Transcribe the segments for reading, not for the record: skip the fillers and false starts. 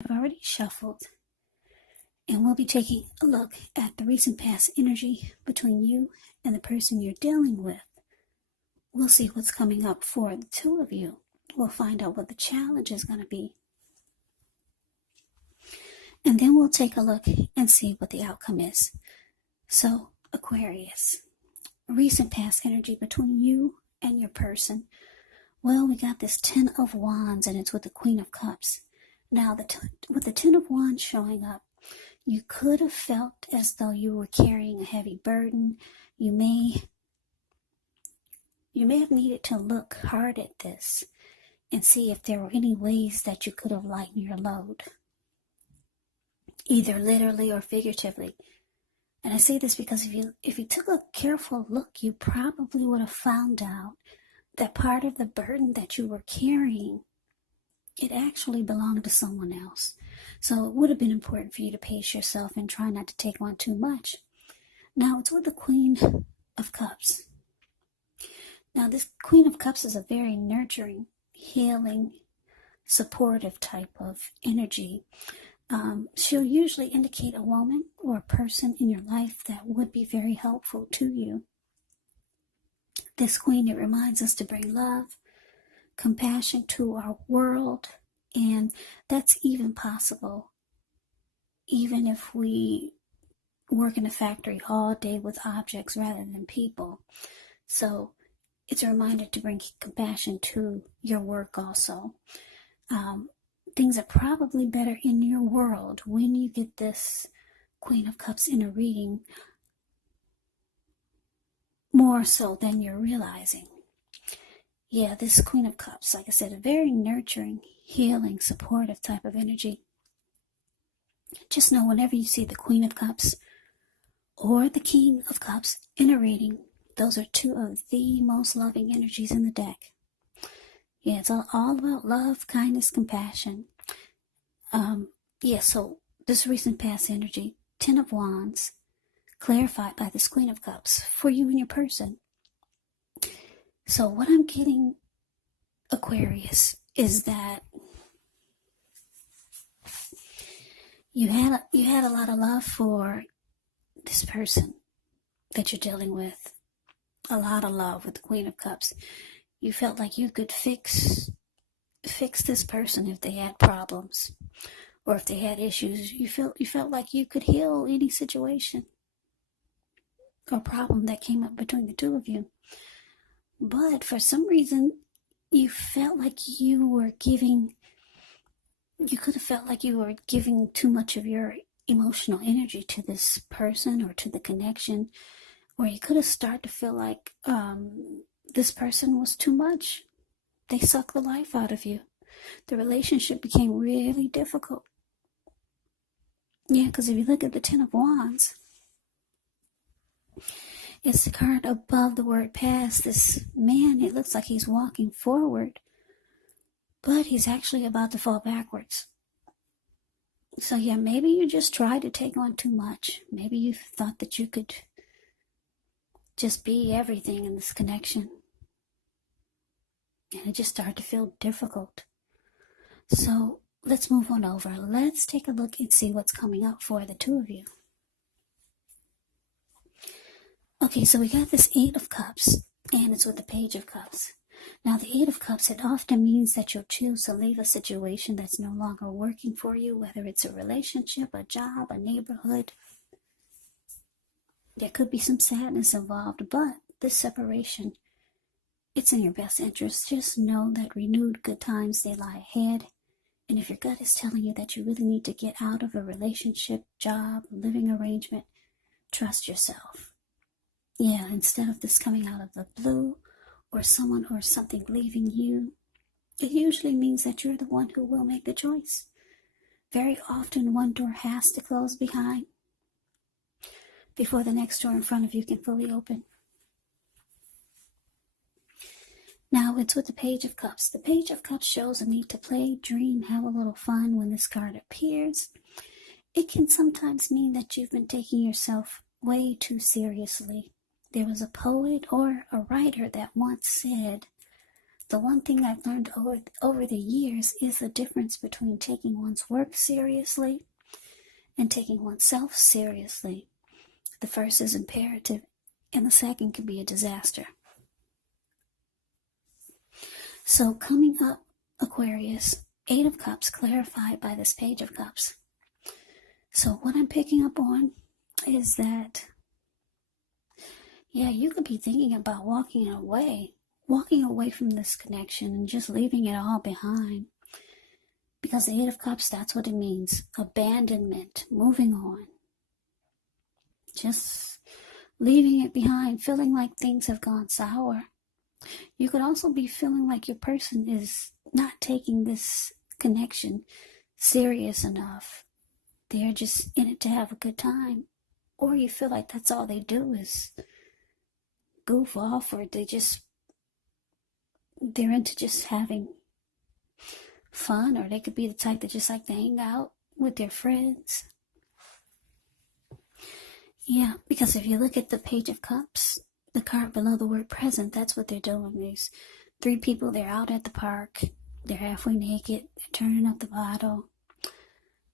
I've already shuffled, and we'll be taking a look at the recent past energy between you and the person you're dealing with. We'll see what's coming up for the two of you. We'll find out what the challenge is going to be. And then we'll take a look and see what the outcome is. So, Aquarius, recent past energy between you and your person. Well, we got this Ten of Wands, and it's with the Queen of Cups. Now, with the Ten of Wands showing up, you could have felt as though you were carrying a heavy burden. You may have needed to look hard at this and see if there were any ways that you could have lightened your load, either literally or figuratively. And I say this because if you took a careful look, you probably would have found out that part of the burden that you were carrying, it actually belonged to someone else. So it would have been important for you to pace yourself and try not to take on too much. Now it's with the Queen of Cups. Now this Queen of Cups is a very nurturing, healing, supportive type of energy. She'll usually indicate a woman or a person in your life that would be very helpful to you. This Queen, it reminds us to bring love, compassion to our world, and that's even possible even if we work in a factory all day with objects rather than people. So it's a reminder to bring compassion to your work also. Things are probably better in your world when you get this Queen of Cups in a reading, more so than you're realizing. Yeah, this Queen of Cups, like I said, a very nurturing, healing, supportive type of energy. Just know whenever you see the Queen of Cups or the King of Cups in a reading, those are two of the most loving energies in the deck. Yeah, it's all about love, kindness, compassion. So this recent past energy, Ten of Wands, clarified by this Queen of Cups for you and your person. So what I'm getting, Aquarius, is that you had a lot of love for this person that you're dealing with. A lot of love with the Queen of Cups. You felt like you could fix this person if they had problems or if they had issues. You felt like you could heal any situation or problem that came up between the two of you. But for some reason, you felt like you could have felt like you were giving too much of your emotional energy to this person or to the connection, or you could have started to feel like this person was too much. They sucked the life out of you. The relationship became really difficult. Yeah, because if you look at the Ten of Wands, it's the card above the word past. This man, it looks like he's walking forward, but he's actually about to fall backwards. So yeah, maybe you just tried to take on too much. Maybe you thought that you could just be everything in this connection, and it just started to feel difficult. So let's move on over. Let's take a look and see what's coming up for the two of you. Okay, so we got this Eight of Cups, and it's with the Page of Cups. Now, the Eight of Cups, it often means that you'll choose to leave a situation that's no longer working for you, whether it's a relationship, a job, a neighborhood. There could be some sadness involved, but this separation, it's in your best interest. Just know that renewed good times, they lie ahead. And if your gut is telling you that you really need to get out of a relationship, job, living arrangement, trust yourself. Yeah, instead of this coming out of the blue or someone or something leaving you, it usually means that you're the one who will make the choice. Very often one door has to close behind before the next door in front of you can fully open. Now it's with the Page of Cups. The Page of Cups shows a need to play, dream, have a little fun when this card appears. It can sometimes mean that you've been taking yourself way too seriously. There was a poet or a writer that once said the one thing I've learned over the years is the difference between taking one's work seriously and taking oneself seriously. The first is imperative, and the second can be a disaster. So coming up, Aquarius, Eight of Cups clarified by this Page of Cups. So what I'm picking up on is that, yeah, you could be thinking about walking away from this connection and just leaving it all behind. Because the Eight of Cups, that's what it means. Abandonment, moving on. Just leaving it behind, feeling like things have gone sour. You could also be feeling like your person is not taking this connection serious enough. They're just in it to have a good time. Or you feel like that's all they do is goof off, or they're into just having fun, or they could be the type that just like to hang out with their friends. Yeah, because if you look at the Page of Cups, the card below the word present, that's what they're doing. There's three people, they're out at the park, they're halfway naked, they're turning up the bottle.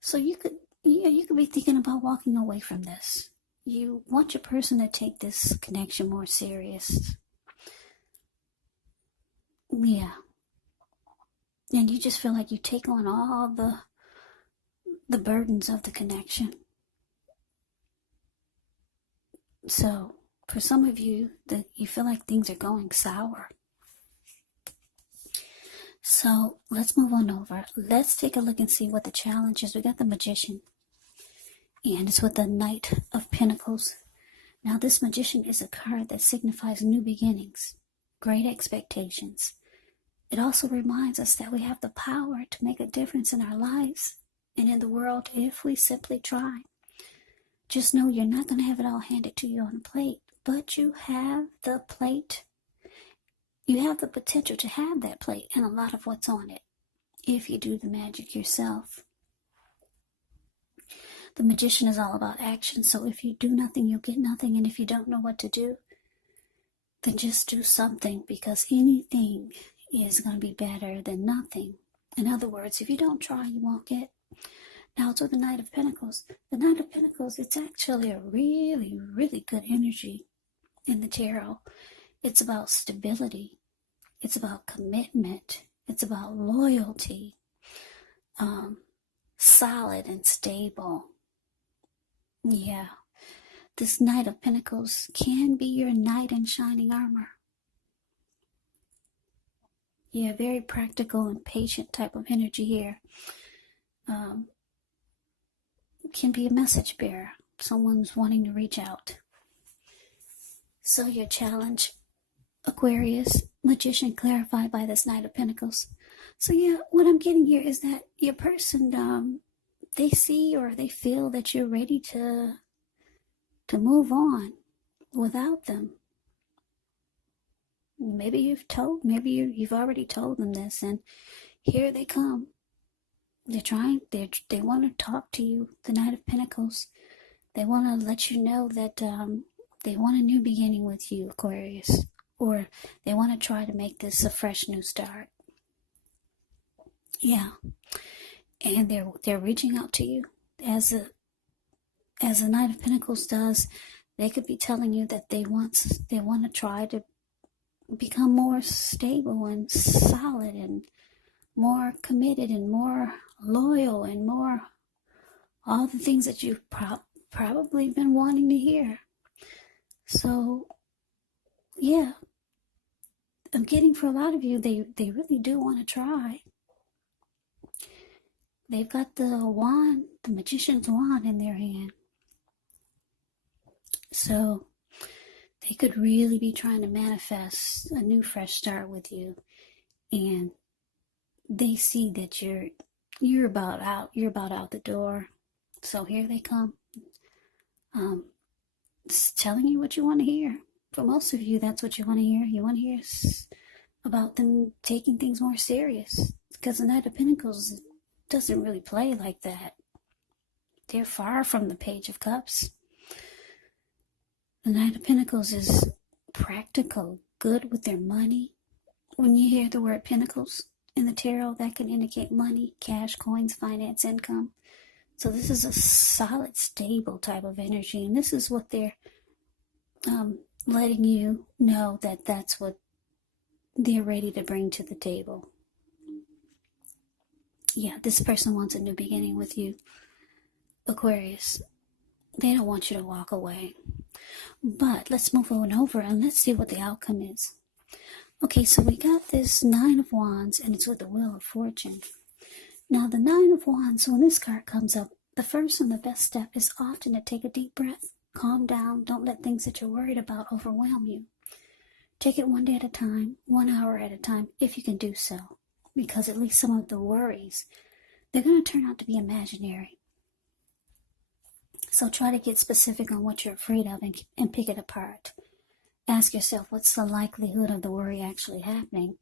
So you could be thinking about walking away from this. You want your person to take this connection more serious. Yeah. And you just feel like you take on all the burdens of the connection. So for some of you, you feel like things are going sour. So let's move on over. Let's take a look and see what the challenge is. We got the Magician, and it's with the Knight of Pentacles. Now this Magician is a card that signifies new beginnings, great expectations. It also reminds us that we have the power to make a difference in our lives and in the world if we simply try. Just know you're not going to have it all handed to you on a plate, but you have the plate. You have the potential to have that plate and a lot of what's on it if you do the magic yourself. The Magician is all about action, so if you do nothing, you'll get nothing, and if you don't know what to do, then just do something, because anything is going to be better than nothing. In other words, if you don't try, you won't get. Now it's with the Knight of Pentacles. The Knight of Pentacles, it's actually a really, really good energy in the tarot. It's about stability. It's about commitment. It's about loyalty. Solid and stable. Yeah. This Knight of Pentacles can be your knight in shining armor. Yeah, very practical and patient type of energy here. Can be a message bearer. Someone's wanting to reach out. So your challenge, Aquarius, Magician clarified by this Knight of Pentacles. So yeah, what I'm getting here is that your person, they see or they feel that you're ready to move on without them. Maybe you've already told them this, and here they come. They want to talk to you, the Knight of Pentacles. They want to let you know that they want a new beginning with you, Aquarius. Or they want to try to make this a fresh new start. Yeah. And they're reaching out to you as the Knight of Pentacles does. They could be telling you that they want to try to become more stable and solid and more committed and more loyal and more all the things that you've probably been wanting to hear. So, yeah, I'm getting for a lot of you, they really do want to try. They've got the wand, the Magician's wand in their hand. So they could really be trying to manifest a new fresh start with you. And they see that you're about out the door. So here they come. Telling you what you want to hear. For most of you, that's what you want to hear. You want to hear about them taking things more serious. Because the Knight of Pentacles doesn't really play like that. They're far from the Page of Cups. The Knight of Pentacles is practical, good with their money. When you hear the word pentacles in the tarot, that can indicate money, cash, coins, finance, income. So this is a solid, stable type of energy, and this is what they're letting you know, that that's what they're ready to bring to the table. Yeah, this person wants a new beginning with you, Aquarius. They don't want you to walk away. But let's move on over and let's see what the outcome is. Okay, so we got this Nine of Wands, and it's with the Wheel of Fortune. Now, the Nine of Wands, when this card comes up, the first and the best step is often to take a deep breath, calm down, don't let things that you're worried about overwhelm you. Take it one day at a time, 1 hour at a time, if you can do so, because at least some of the worries, they're going to turn out to be imaginary. So try to get specific on what you're afraid of and pick it apart. Ask yourself, what's the likelihood of the worry actually happening?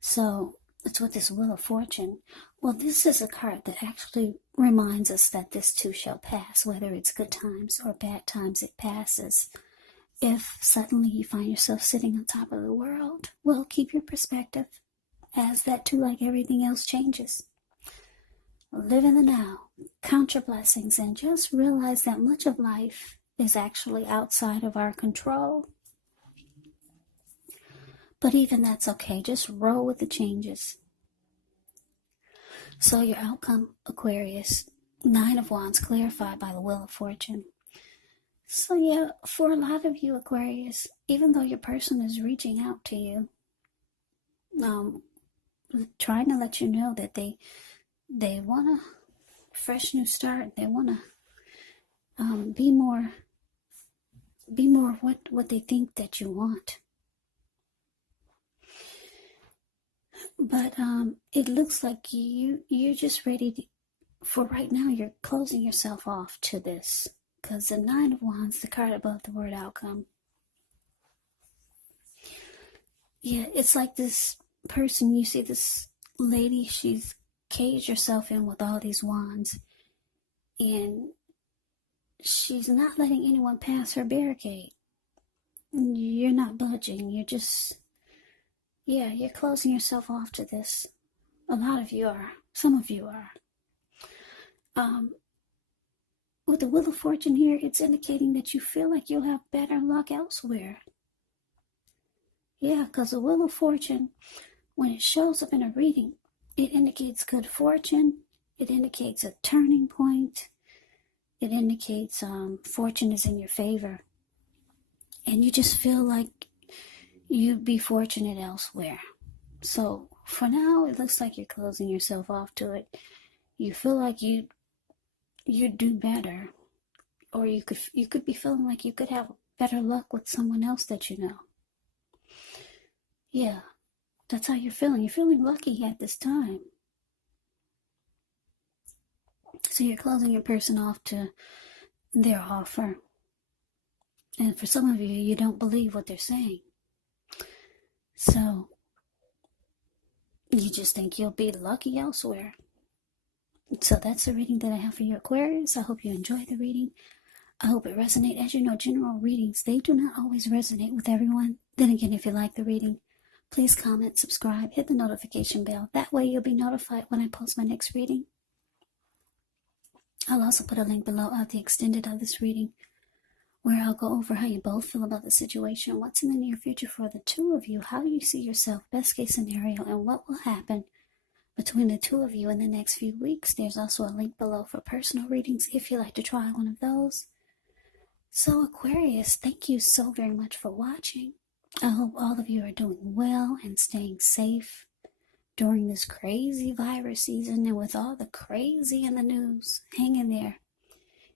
So it's with this Wheel of Fortune. Well, this is a card that actually reminds us that this too shall pass. Whether it's good times or bad times, it passes. If suddenly you find yourself sitting on top of the world, well, keep your perspective, as that too, like everything else, changes. Live in the now, count your blessings, and just realize that much of life is actually outside of our control. But even that's okay. Just roll with the changes. So your outcome, Aquarius, Nine of Wands clarified by the Wheel of Fortune. So yeah, for a lot of you, Aquarius, even though your person is reaching out to you, trying to let you know that they want a fresh new start. They want to be more what they think that you want. But it looks like you're just ready to, for right now, you're closing yourself off to this. Because the Nine of Wands, the card above the word outcome. Yeah, it's like this person, you see this lady, she's caged herself in with all these wands. And she's not letting anyone pass her barricade. You're not budging. You're just, yeah, you're closing yourself off to this. A lot of you are. Some of you are. With the Wheel of Fortune here, it's indicating that you feel like you'll have better luck elsewhere. Yeah, because the Wheel of Fortune, when it shows up in a reading, it indicates good fortune. It indicates a turning point. It indicates fortune is in your favor. And you just feel like you'd be fortunate elsewhere. So for now, it looks like you're closing yourself off to it. You feel like you'd do better, or you could be feeling like you could have better luck with someone else that you know. Yeah, that's how you're feeling. You're feeling lucky at this time. So you're closing your person off to their offer. And for some of you, you don't believe what they're saying. So you just think you'll be lucky elsewhere. So that's the reading that I have for you, Aquarius. I hope you enjoyed the reading. I hope it resonates. As you know, general readings, they do not always resonate with everyone. Then again, if you like the reading, please comment, subscribe, hit the notification bell. That way you'll be notified when I post my next reading. I'll also put a link below of the extended of this reading, where I'll go over how you both feel about the situation, what's in the near future for the two of you, how you see yourself, best case scenario, and what will happen between the two of you in the next few weeks. There's also a link below for personal readings if you'd like to try one of those. So Aquarius, thank you so very much for watching. I hope all of you are doing well and staying safe during this crazy virus season, and with all the crazy in the news. Hang in there.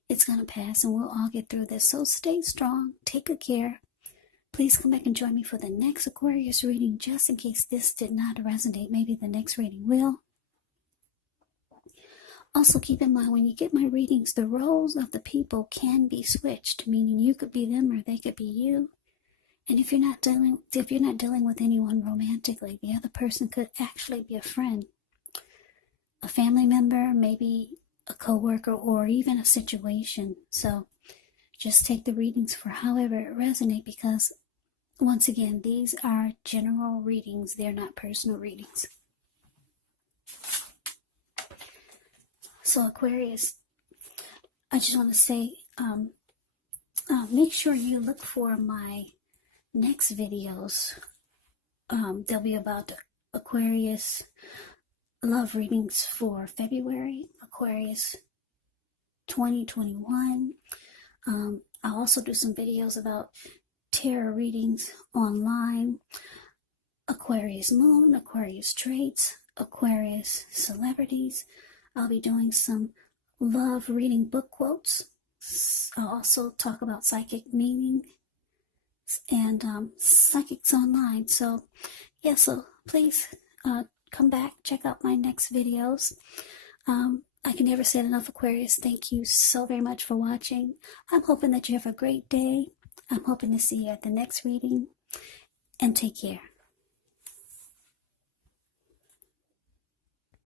It's going to pass and we'll all get through this. So stay strong. Take good care. Please come back and join me for the next Aquarius reading, just in case this did not resonate. Maybe the next reading will. Also, keep in mind, when you get my readings, the roles of the people can be switched, meaning you could be them or they could be you. And if you're not dealing with anyone romantically, the other person could actually be a friend, a family member, maybe a coworker, or even a situation. So just take the readings for however it resonates, because Once again, these are general readings. They're not personal readings. So Aquarius, I just want to say, make sure you look for my next videos. They'll be about Aquarius love readings for February, Aquarius 2021. I'll also do some videos about tarot readings online, Aquarius moon, Aquarius traits, Aquarius celebrities. I'll be doing some love reading book quotes. I'll also talk about psychic meaning and psychics online. So yeah, so please come back, check out my next videos. I can never say it enough, Aquarius. Thank you so very much for watching. I'm hoping that you have a great day. I'm hoping to see you at the next reading, and take care.